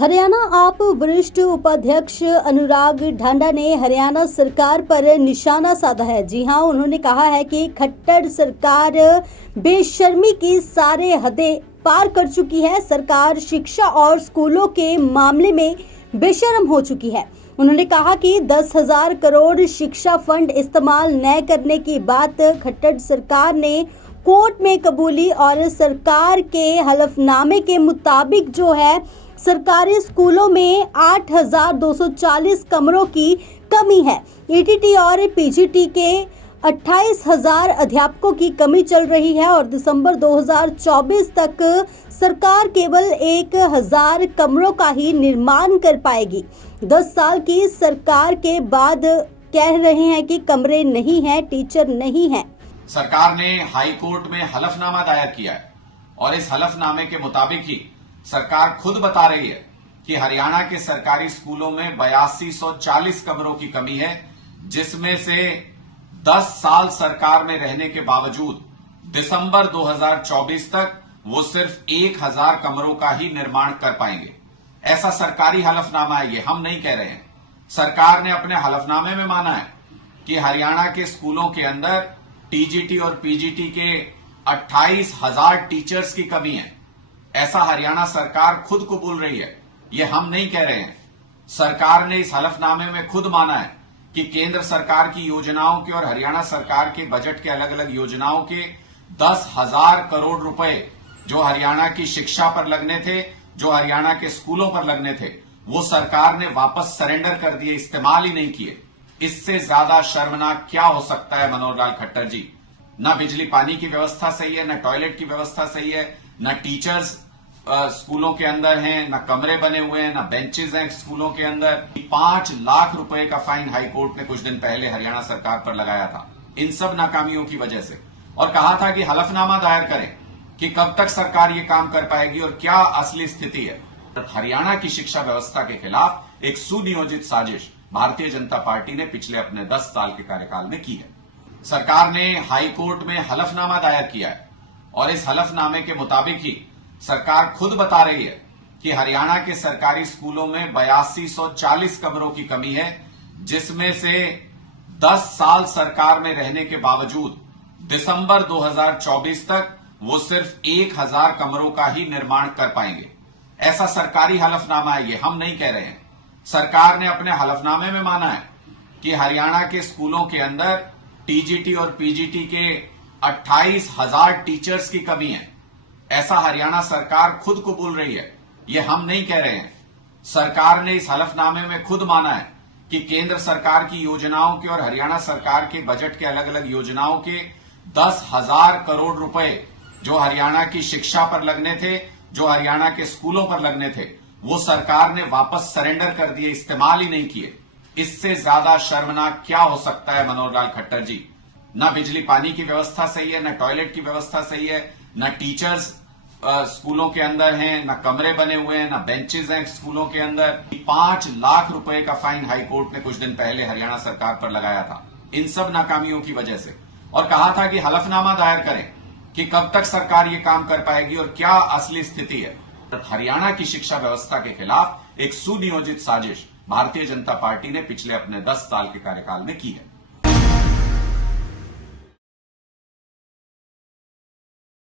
हरियाणा आप वरिष्ठ उपाध्यक्ष अनुराग ढांडा ने हरियाणा सरकार पर निशाना साधा है। जी हां, उन्होंने कहा है कि खट्टर सरकार बेशर्मी की सारे हदें पार कर चुकी है। सरकार शिक्षा और स्कूलों के मामले में बेशर्म हो चुकी है। उन्होंने कहा कि 10,000 करोड़ शिक्षा फंड इस्तेमाल न करने की बात खट्टर सरकार ने कोर्ट में कबूली और सरकार के हलफनामे के मुताबिक जो है सरकारी स्कूलों में 8,240 कमरों की कमी है। ईटीटी और पीजीटी के 28,000 अध्यापकों की कमी चल रही है और दिसंबर 2024 तक सरकार केवल 1,000 कमरों का ही निर्माण कर पाएगी। 10 साल की सरकार के बाद कह रहे हैं कि कमरे नहीं हैं, टीचर नहीं हैं। सरकार ने हाई कोर्ट में हलफनामा दायर किया है और इस हलफनामे के मुताबिक ही सरकार खुद बता रही है कि हरियाणा के सरकारी स्कूलों में 8240 कमरों की कमी है, जिसमें से 10 साल सरकार में रहने के बावजूद दिसंबर 2024 तक वो सिर्फ 1,000 कमरों का ही निर्माण कर पाएंगे। ऐसा सरकारी हलफनामा है, ये हम नहीं कह रहे हैं। सरकार ने अपने हलफनामे में माना है कि हरियाणा के स्कूलों के अंदर टीजीटी और पीजीटी के 28,000 टीचर्स की कमी है। ऐसा हरियाणा सरकार खुद कबूल रही है, ये हम नहीं कह रहे हैं। सरकार ने इस हलफनामे में खुद माना है कि केंद्र सरकार की योजनाओं के और हरियाणा सरकार के बजट के अलग अलग योजनाओं के 10,000 करोड़ रुपए जो हरियाणा की शिक्षा पर लगने थे, जो हरियाणा के स्कूलों पर लगने थे, वो सरकार ने वापस सरेंडर कर दिए, इस्तेमाल ही नहीं किए। इससे ज्यादा शर्मनाक क्या हो सकता है मनोहर लाल खट्टर जी? न बिजली पानी की व्यवस्था सही है, न टॉयलेट की व्यवस्था सही है, न टीचर्स स्कूलों के अंदर हैं, न कमरे बने हुए हैं, न बेंचेस हैं स्कूलों के अंदर। 5 लाख रुपए का फाइन हाईकोर्ट ने कुछ दिन पहले हरियाणा सरकार पर लगाया था इन सब नाकामियों की वजह से, और कहा था कि हलफनामा दायर करें कि कब तक सरकार ये काम कर पाएगी और क्या असली स्थिति है। हरियाणा की शिक्षा व्यवस्था के खिलाफ एक सुनियोजित साजिश भारतीय जनता पार्टी ने पिछले अपने 10 साल के कार्यकाल में की है। सरकार ने हाई कोर्ट में हलफनामा दायर किया है और इस हलफनामे के मुताबिक ही सरकार खुद बता रही है कि हरियाणा के सरकारी स्कूलों में 8240 कमरों की कमी है, जिसमें से 10 साल सरकार में रहने के बावजूद दिसंबर 2024 तक वो सिर्फ 1,000 कमरों का ही निर्माण कर पाएंगे। ऐसा सरकारी हलफनामा है, ये हम नहीं कह रहे हैं। सरकार ने अपने हलफनामे में माना है कि हरियाणा के स्कूलों के अंदर टीजीटी और पीजीटी के 28,000 टीचर्स की कमी है। ऐसा हरियाणा सरकार खुद कबूल रही है, ये हम नहीं कह रहे हैं। सरकार ने इस हलफनामे में खुद माना है कि केंद्र सरकार की योजनाओं के और हरियाणा सरकार के बजट के अलग अलग योजनाओं के 10,000 करोड़ रुपए जो हरियाणा की शिक्षा पर लगने थे, जो हरियाणा के स्कूलों पर लगने थे, वो सरकार ने वापस सरेंडर कर दिए, इस्तेमाल ही नहीं किए। इससे ज्यादा शर्मनाक क्या हो सकता है मनोहर लाल खट्टर जी? न बिजली पानी की व्यवस्था सही है, न टॉयलेट की व्यवस्था सही है, न टीचर्स स्कूलों के अंदर हैं, न कमरे बने हुए हैं, न बेंचेस हैं स्कूलों के अंदर। 5 लाख रुपए का फाइन हाईकोर्ट ने कुछ दिन पहले हरियाणा सरकार पर लगाया था इन सब नाकामियों की वजह से, और कहा था कि हलफनामा दायर करें कि कब तक सरकार ये काम कर पाएगी और क्या असली स्थिति है। हरियाणा की शिक्षा व्यवस्था के खिलाफ एक सुनियोजित साजिश भारतीय जनता पार्टी ने पिछले अपने 10 साल के कार्यकाल में की है।